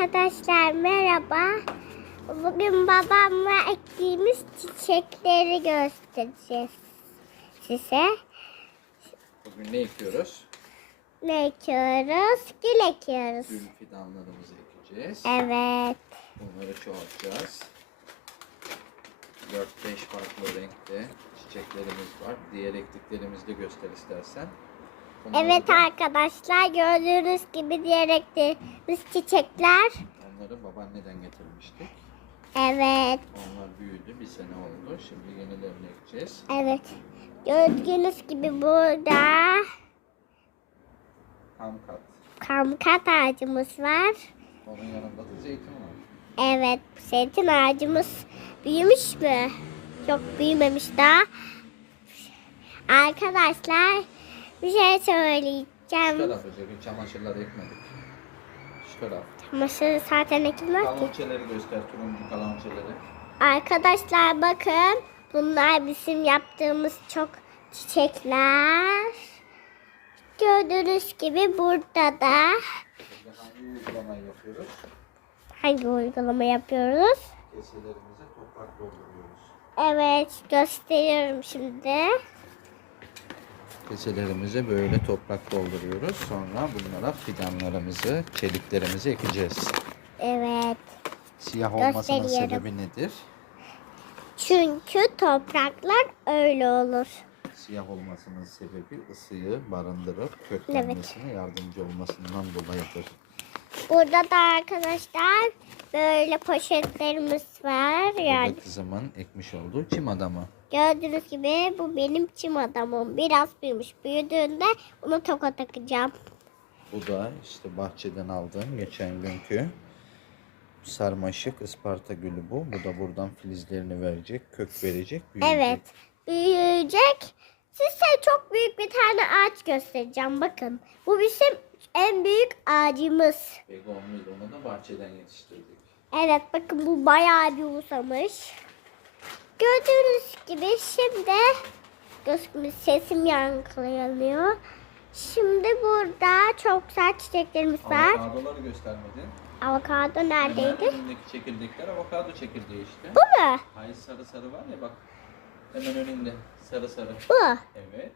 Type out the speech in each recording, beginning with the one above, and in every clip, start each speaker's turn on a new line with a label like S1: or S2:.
S1: Arkadaşlar merhaba. Bugün babamla ektiğimiz çiçekleri göstereceğiz size.
S2: Bugün ne ekiyoruz?
S1: Ne ekiyoruz? Gül ekiyoruz.
S2: Gül fidanlarımızı ekeceğiz.
S1: Evet.
S2: Bunları çoğaltacağız. 4-5 farklı renkte çiçeklerimiz var. Diğer ektiklerimizi de göster istersen.
S1: Evet
S2: da-
S1: arkadaşlar gördüğünüz gibi diyerektiğimiz çiçekler.
S2: Onları babaanneden getirmiştik.
S1: Evet.
S2: Onlar büyüdü. Bir sene oldu. Şimdi yenilerini ekeceğiz.
S1: Evet. Gördüğünüz gibi burada
S2: Tam kat.
S1: kamkat ağacımız var.
S2: Onun yanında da zeytin var.
S1: Evet, zeytin ağacımız büyümüş mü? Çok büyümemiş daha. Arkadaşlar bir şey
S2: Şu
S1: söyleyeceğim.
S2: tarafı çünkü çamaşırları ekmedik. Şu taraf.
S1: Çamaşır zaten ekilmez ki.
S2: Kalonçeleri göster. Turuncu kalonçeleri.
S1: Arkadaşlar bakın bunlar bizim yaptığımız çok çiçekler. Gördüğünüz gibi burada da
S2: Şimdi hangi uygulamayı yapıyoruz?
S1: hangi uygulama yapıyoruz?
S2: Keselerimize toprak dolduruyoruz.
S1: Evet gösteriyorum şimdi.
S2: Keselerimize böyle toprak dolduruyoruz. Sonra bunlara fidanlarımızı, çeliklerimizi ekeceğiz.
S1: Evet.
S2: Siyah olmasının sebebi nedir?
S1: Çünkü topraklar öyle olur.
S2: Siyah olmasının sebebi ısıyı barındırıp köklenmesine yardımcı olmasından dolayıdır.
S1: Burada da arkadaşlar böyle poşetlerimiz var. Yani
S2: Burada kızımın ekmiş olduğu çim adamı.
S1: Gördüğünüz gibi bu benim çim adamım. Biraz büyümüş. Büyüdüğünde onu toka takacağım.
S2: Bu da işte bahçeden aldığım geçen günkü sarmaşık Isparta gülü bu. Bu da buradan filizlerini verecek, kök verecek, büyüyecek.
S1: Evet. Büyüyecek. Size çok büyük bir tane ağaç göstereceğim. Bakın. Bu bizim en büyük ağacımız.
S2: Begonvil onu da bahçeden yetiştirdik.
S1: Evet bakın bu bayağı bir uzamış. Gibi şimdi gözümüz sesim yankılanıyor. Şimdi burada çok güzel çiçeklerimiz var.
S2: Avokadoları göstermedin.
S1: Avokado neredeydi?
S2: önündeki çekirdekler avokado çekirdeği işte.
S1: Bu mu?
S2: Hayır sarı sarı var ya bak. Hemen önünde sarı sarı.
S1: Bu.
S2: Evet.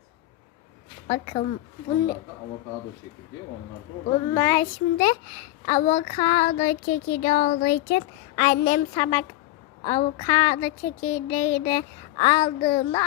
S1: Bakın bu ne?
S2: Bunlar da avokado çekirdeği. Onlar da oradan
S1: Bunlar şimdi avokado çekirdeği olduğu için annem sabah avokado çekirdeğini aldığında